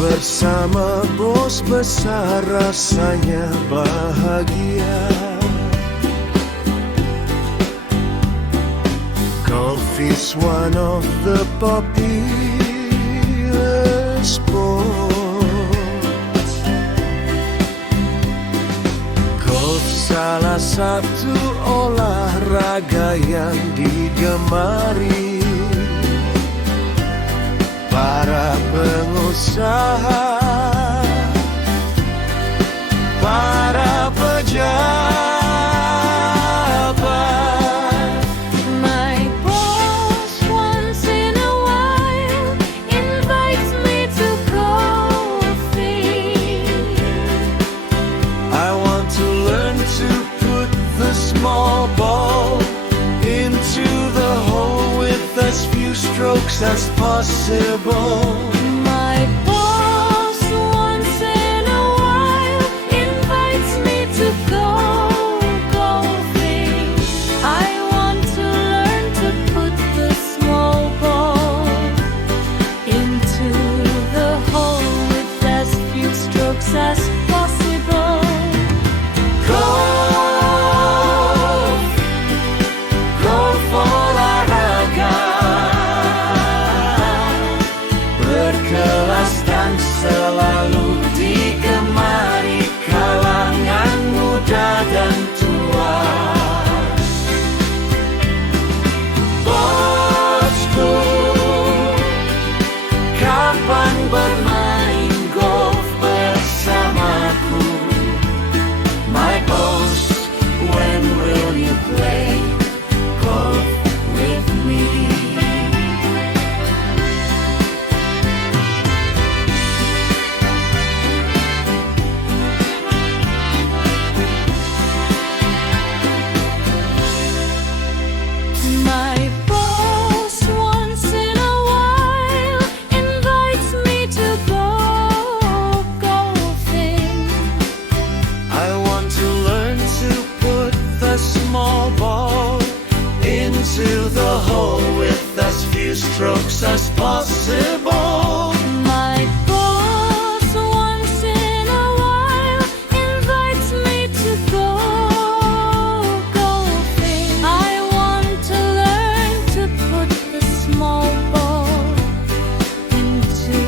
Bersama bos besar rasanya bahagia. Golf is one of the popular sports. Golf salah satu olahraga yang digemari para pengusaha, para pejabat. My boss once in a while invites me to golfing. I want to learn to put the small ball into the hole with as few strokes as possible. My boss once in a while invites me to go golfing. I want to learn to put the small ball into the hole with as few strokes as possible. Golf, golf olahraga berkelas dan selalu digemari kalangan muda dan tua. Bosku, kapan bermain golf bersamaku? My boss, when will you play golf with me? My boss once in a while invites me to go golfing. I want to learn to put the small ball into the hole with as few strokes as possible. My boss once in a while invites me to go golfing. I want to learn to put the small ball into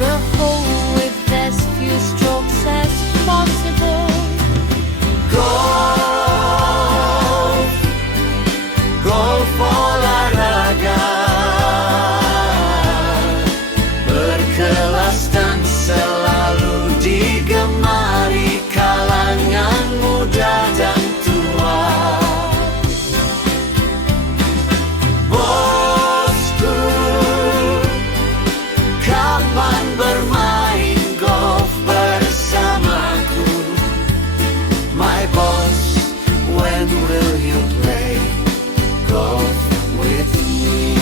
the hole with as few strokes as possible. Golf, golf olahraga berkelas dan selalu digemari kalangan muda dan tua. Bosku, kapan bermain golf bersamaku? My boss, when will you play golf with me?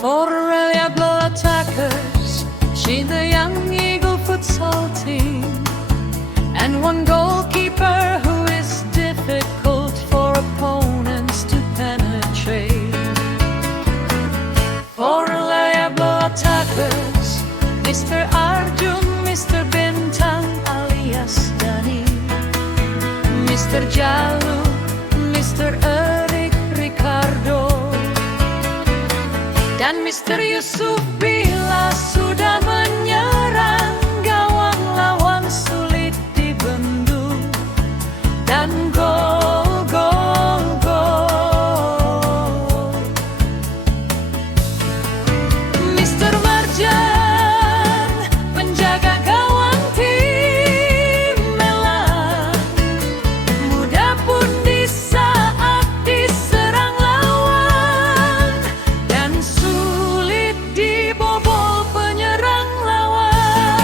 For reliable attackers, she's the young Eagle futsal team, and one goalkeeper who is difficult for opponents to penetrate. For reliable attackers, Mr. Arjun, Mr. Bintang alias Dani, Mr. Jalu, Mr. Erik Ricardo, dan Mr. Yusuf bila sudah menyerang, gawang lawan sulit dibendung, dan gol, gol, gol. Mr. Marjan, penjaga gawang tim Melang, muda pun di saat diserang lawan, dan sulit dibobol penyerang lawan.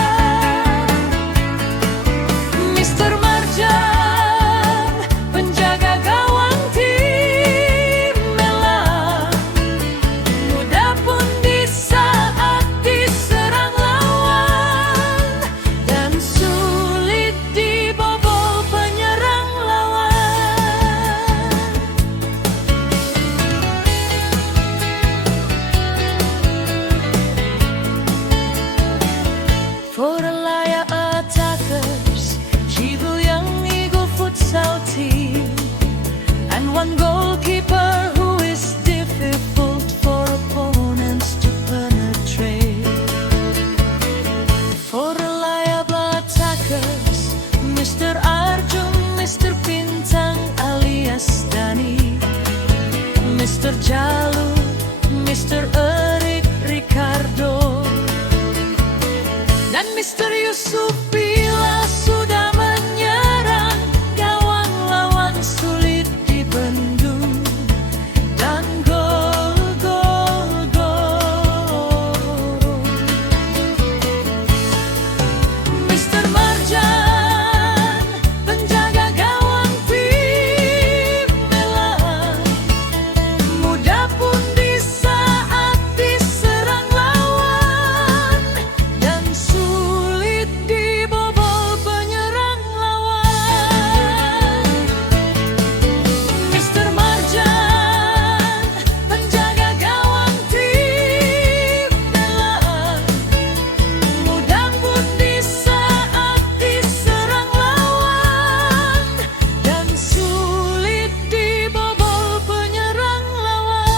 jalur Mr. Eric Ricardo dan Mr. Yusuf bila sudah menyerang, gawang lawan sulit dibendung dan gol, gol, gol. Mr. Marjan penjaga gawang tim Merah, muda pun di saat diserang lawan dan sulit dibobol penyerang lawan. Mr. Marjan penjaga gawang tim Merah, muda pun di saat diserang lawan dan sulit dibobol penyerang lawan.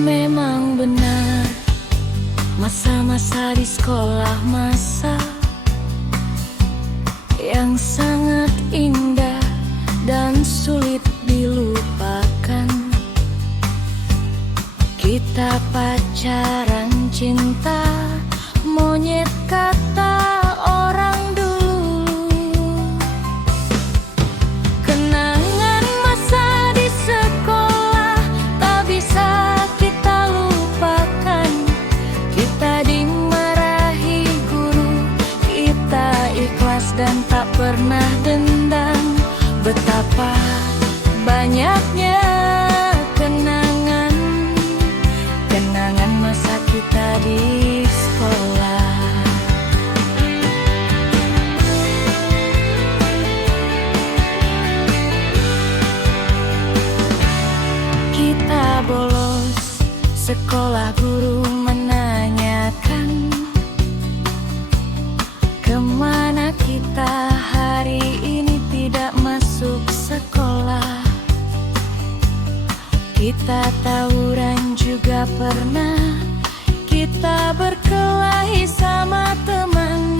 Memang benar, masa-masa di sekolah masa yang sangat indah dan sulit dilupakan. Kita pacaran cinta, monyet kata orang dulu. Kenangan masa di sekolah tak bisa kita lupakan. Kita dimarahi guru, kita ikhlas dan tak pernah dendam. Betapa banyaknya kenangan, kenangan masa kita di sekolah. Kita bolos sekolah, guru menanyakan kemana kita hari ini tidak masuk sekolah. Kita tawuran juga pernah, kita berkelahi sama teman.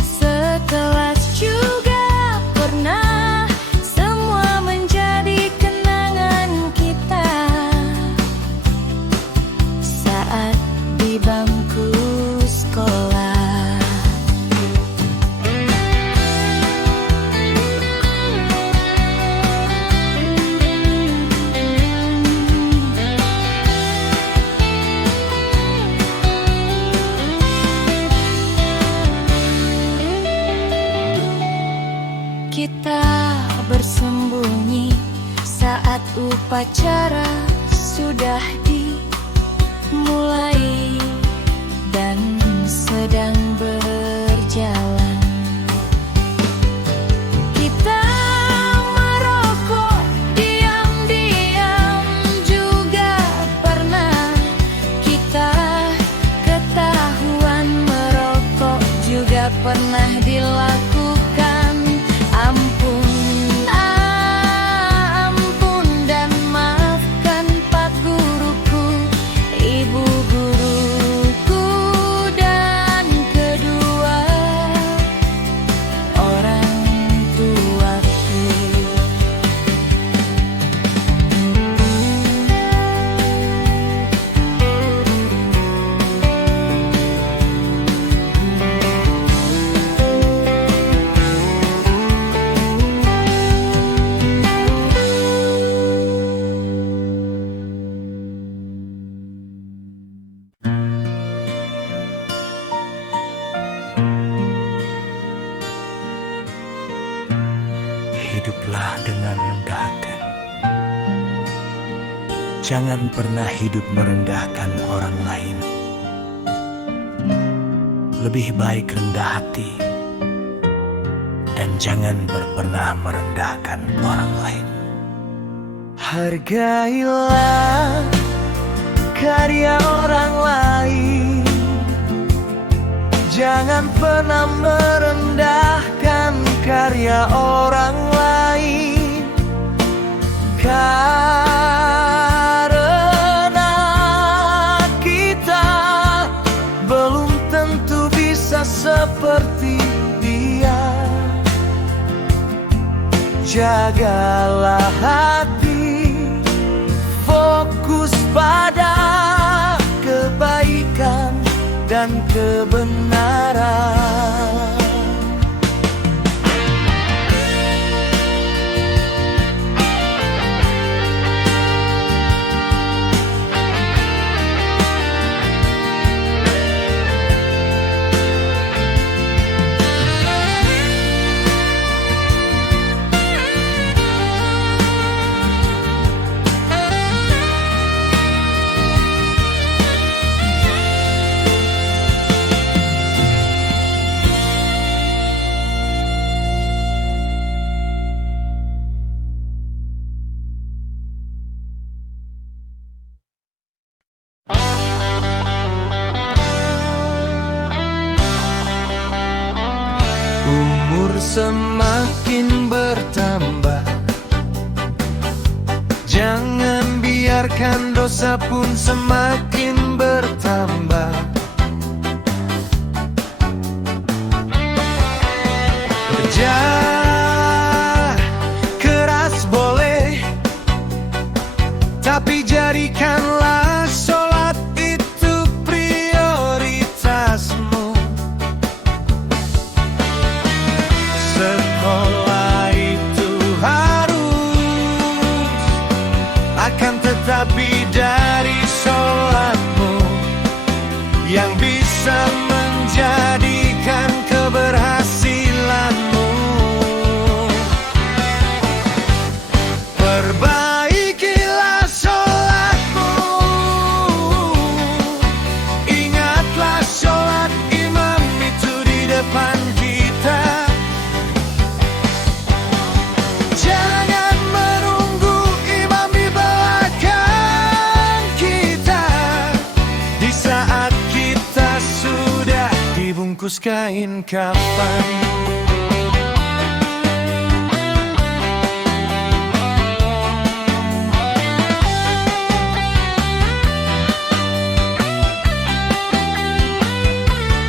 Sekelas juga pernah, semua menjadi kenangan kita saat di bangku sekolah. Kita bersembunyi saat upacara sudah dimulai dan sedang berjalan. Kita merokok diam-diam juga pernah. Kita ketahuan merokok juga pernah dilakukan. Ampun, ampun dan maafkan Pak Guruku, Ibu Guruku, dan kedua orang tuaku. Hiduplah dengan mendahkan. Jangan pernah hidup merendahkan orang lain. Lebih baik rendah hati dan jangan pernah merendahkan orang lain. Hargailah karya orang lain, Jangan pernah merendahkan karya orang lain, karena kita belum tentu bisa seperti dia. Jagalah hati, fokus pada kebaikan dan kebenaran. Umur semakin bertambah, jangan biarkan dosa pun semakin bertambah. Kerja keras boleh, tapi jadikanlah sholat itu prioritasmu. Sekolah itu harus, akan tetapi dari sholatmu yang bisa menjadikan keberhasilanmu. Perbaikilah sholatmu, ingatlah sholat imam itu di depan kita. Jangan menunggu imam di belakang kita, di saat kita sudah dibungkus kain kafan.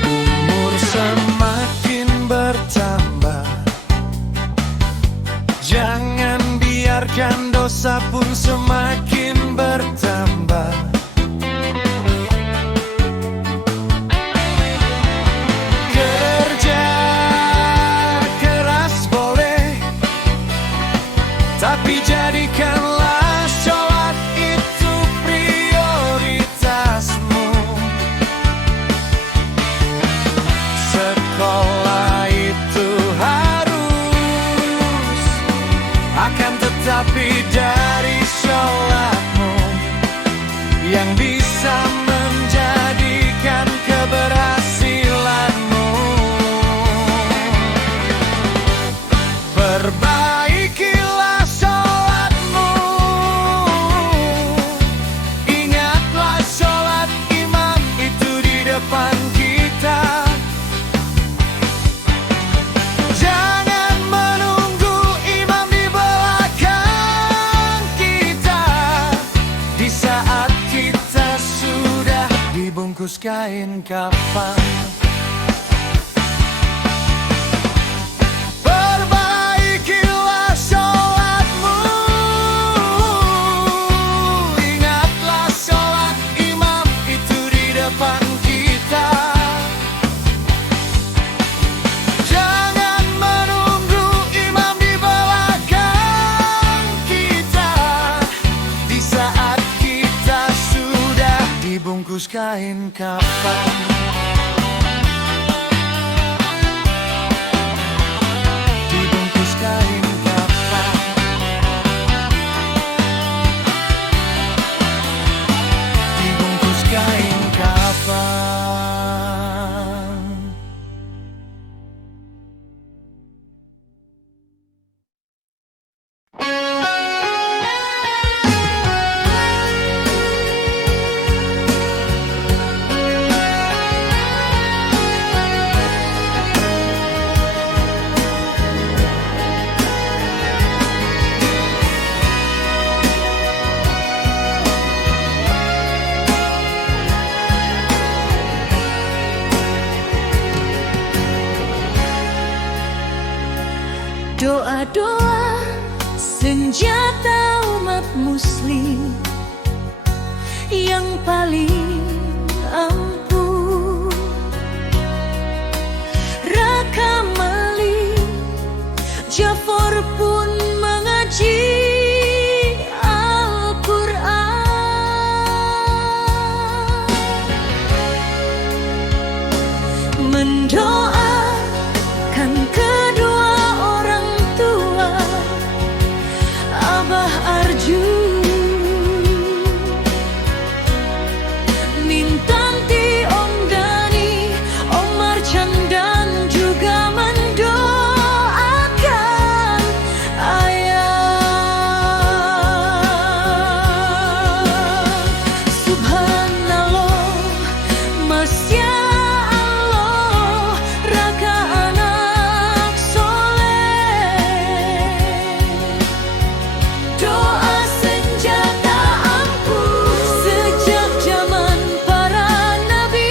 Umur semakin bertambah, jangan biarkan dosa pun semakin bertambah. Kerja keras boleh, tapi jadikanlah sholat itu prioritasmu. Sekolah itu harus, akan tetapi dari sholatmu yang bisa menjadikan keberhasilanmu. Perbaikilah sholatmu, ingatlah sholat imam itu di depan kita. Jangan menunggu imam di belakang kita, di saat kita sudah dibungkus kain kafan. Perbaikilah sholatmu, ingatlah sholat imam itu di depan kita. Jangan menunggu imam di belakang kita, di saat kita sudah dibungkus kain kafan. Dibungkus kain kafan. Dibungkus kain kafan. Doa senjata umat muslim yang paling ampuh. Raka Malik Jafar pun mengaji Al-Quran, mendoakan kedua orang tua Abah Arju, Nintanti, Om Dani, Om Marchan, dan juga mendoakan ayah. Subhanallah, Masya Allah, Raka anak soleh. Doa senjata ampuh sejak zaman para nabi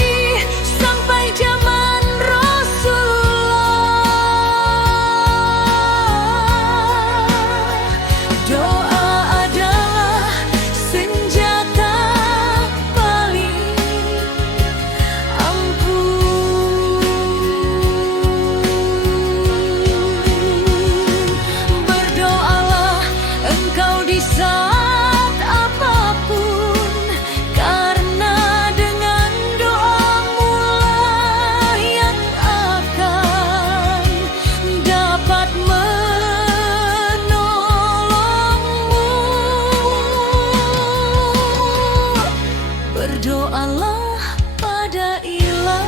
sampai zaman Rasulullah. Doa adalah senjata paling ampuh. Berdoalah engkau di saat apapun, karena dengan doamu lah yang akan dapat menolongmu. Berdoalah pada Ilahi.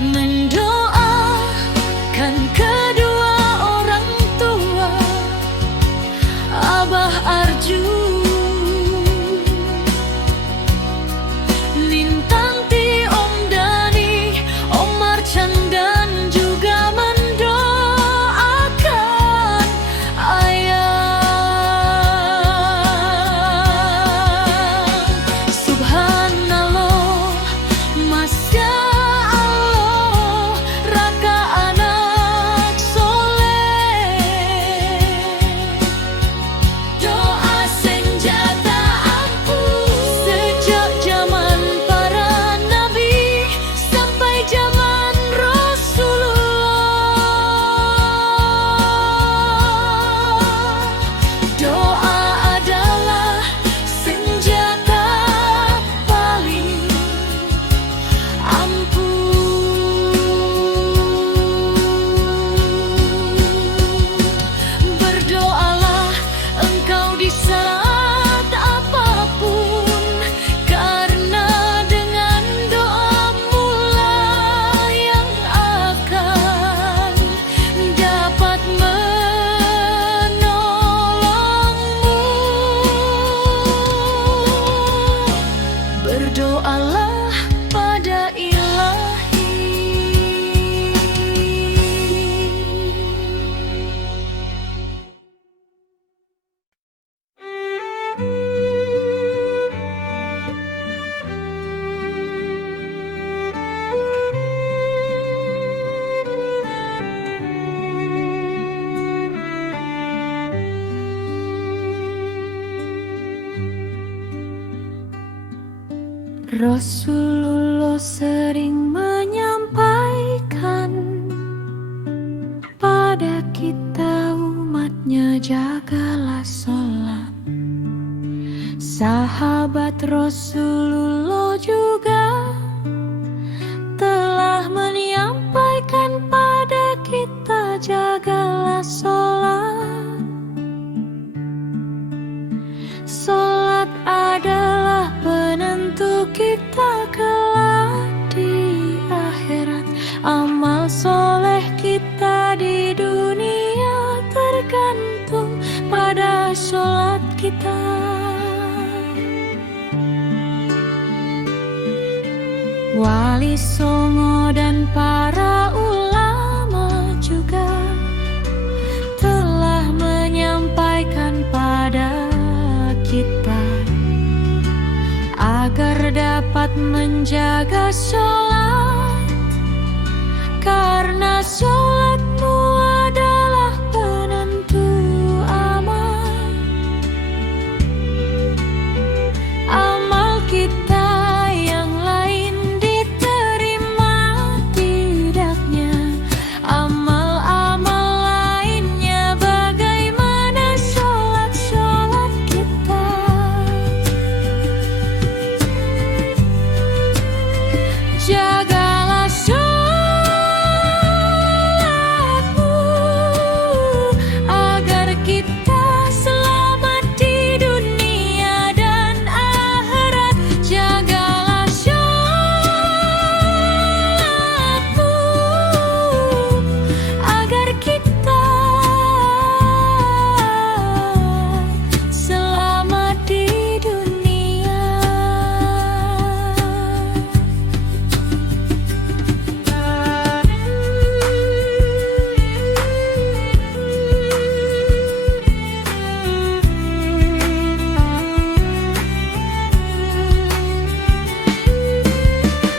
Mendoakan kedua orang tua Abah Arju, Nintanti, Om Dani, Om Marchan, dan juga mendoakan ayah. Subhanallah, Masya Allah, Raka anak soleh. Doa senjata ampuh sejak zaman para nabi sampai zaman Rasulullah. Doa adalah senjata paling ampuh. Berdoalah engkau di saat apapun, karena dengan doamu lah yang akan dapat menolongmu. Berdoalah pada Ilahi. Rasulullah sering menyampaikan pada kita umatnya, jagalah sholat. Sahabat Rasulullah juga telah menyampaikan pada kita, jagalah sholat. Sholat adalah penentu kita kelak di akhirat. Amal soleh kita di dunia Wali Songo dan para ulama juga telah menyampaikan pada kita agar dapat menjaga sholat, karena sholatmu adalah penentu amal. Amal kita yang lain diterima tidaknya, amal-amal lainnya bagaimana sholat-sholat kita. Jagalah sholatmu agar kita selamat di dunia dan akhirat. Jagalah sholatmu agar kita selamat di dunia.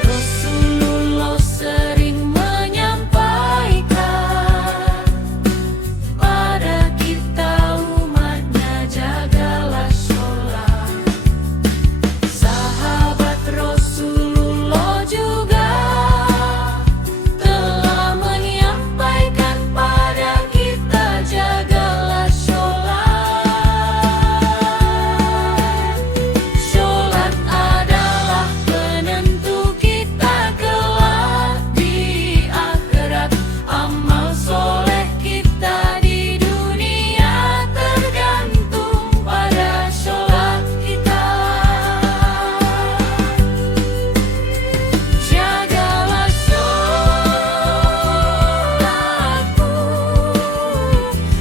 Rasulullah sering menyampaikan pada kita umatnya, jagalah sholat. Sahabat Rasulullah juga telah menyampaikan pada kita, jagalah sholat. Sholat adalah penentu kita kelak di akhirat. Amal soleh kita di dunia tergantung pada sholat kita. Jagalah sholatmu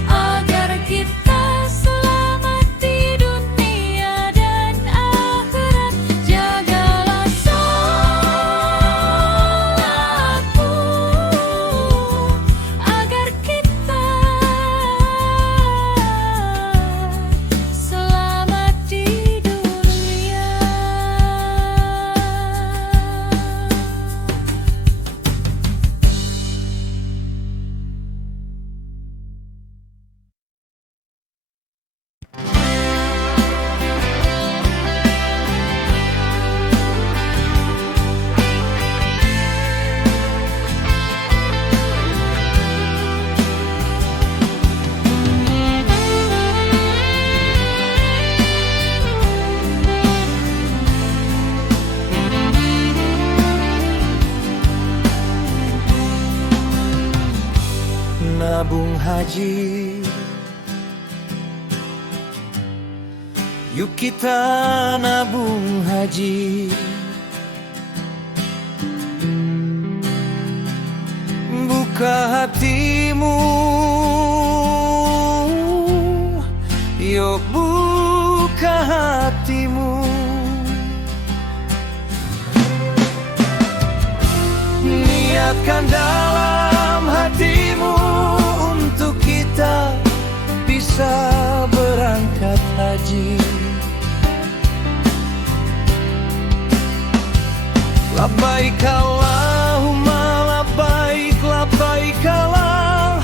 agar kita selamat di dunia dan akhirat. Jagalah sholatmu agar kita selamat di dunia. Nabung haji, yuk kita nabung haji. Buka hatimu, yuk buka hatimu. Niatkan dalam hatimu untuk kita bisa berangkat haji. Labbaik Allahumma labbaik, labbaik la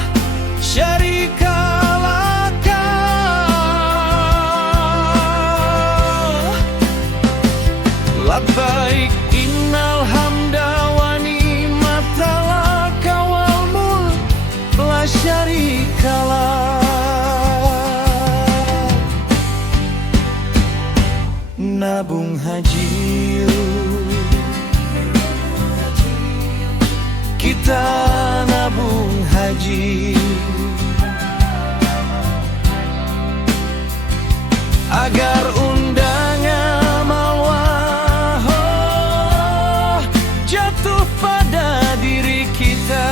syarika laka. Labbaik innal hamda wa ni'mata laka wal mulk la syarika lak. Nabung haji, kita nabung haji agar undangan Allah jatuh pada diri kita.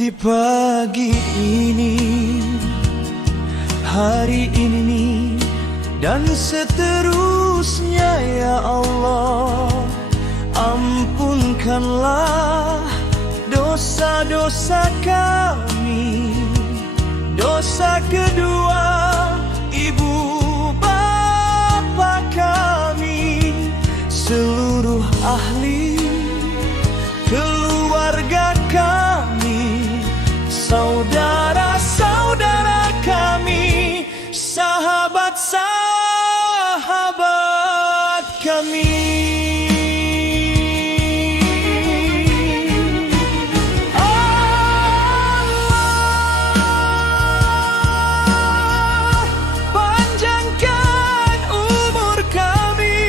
Di pagi ini, hari ini, dan seterusnya ya Allah, ampunkanlah dosa-dosa kami, dosa kedua ibu bapa kami, seluruh ahli keluarga kami, saudara-saudara kami, sahabat-sahabat kami. Allah, panjangkan umur kami.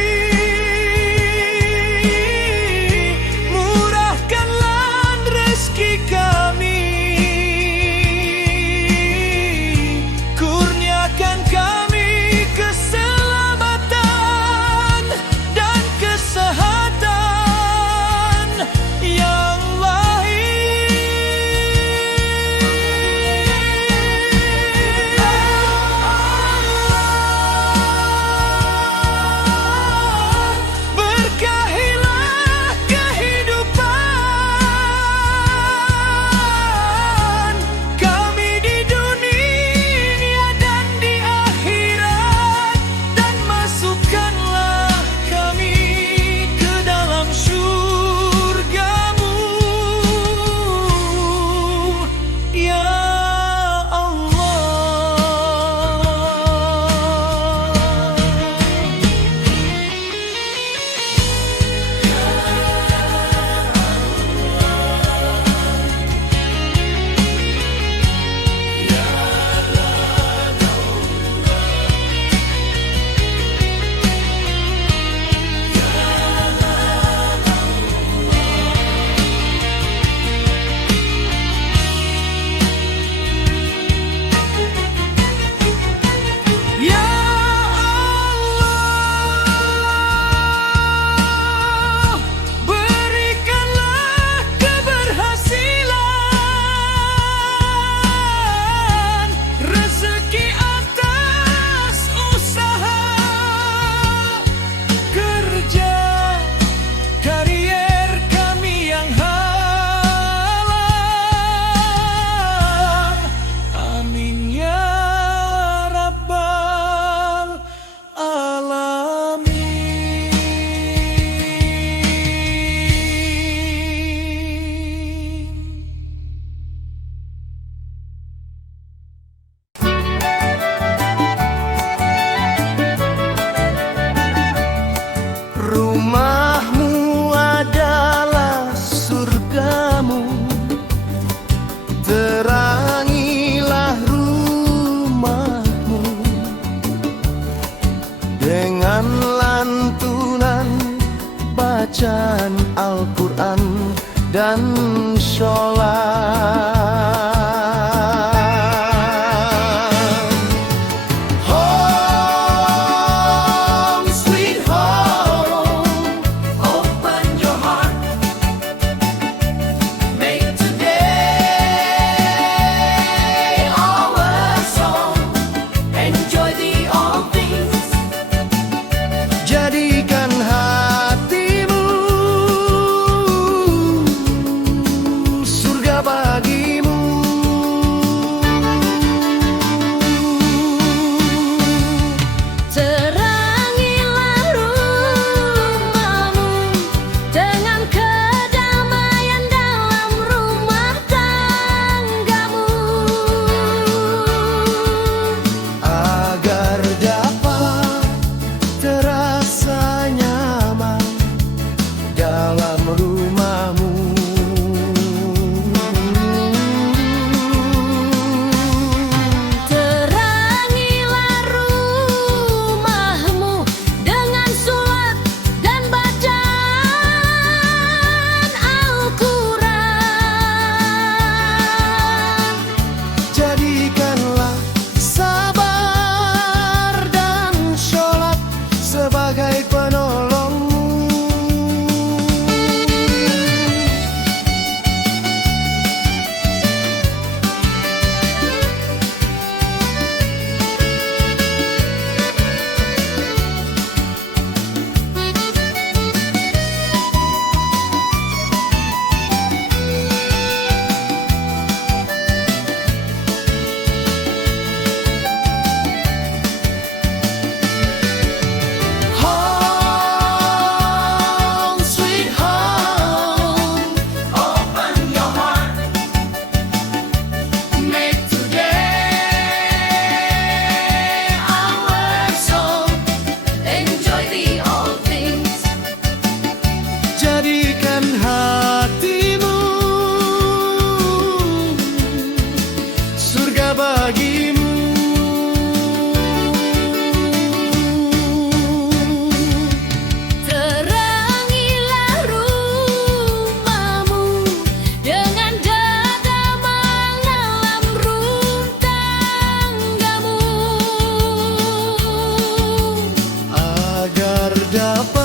dapat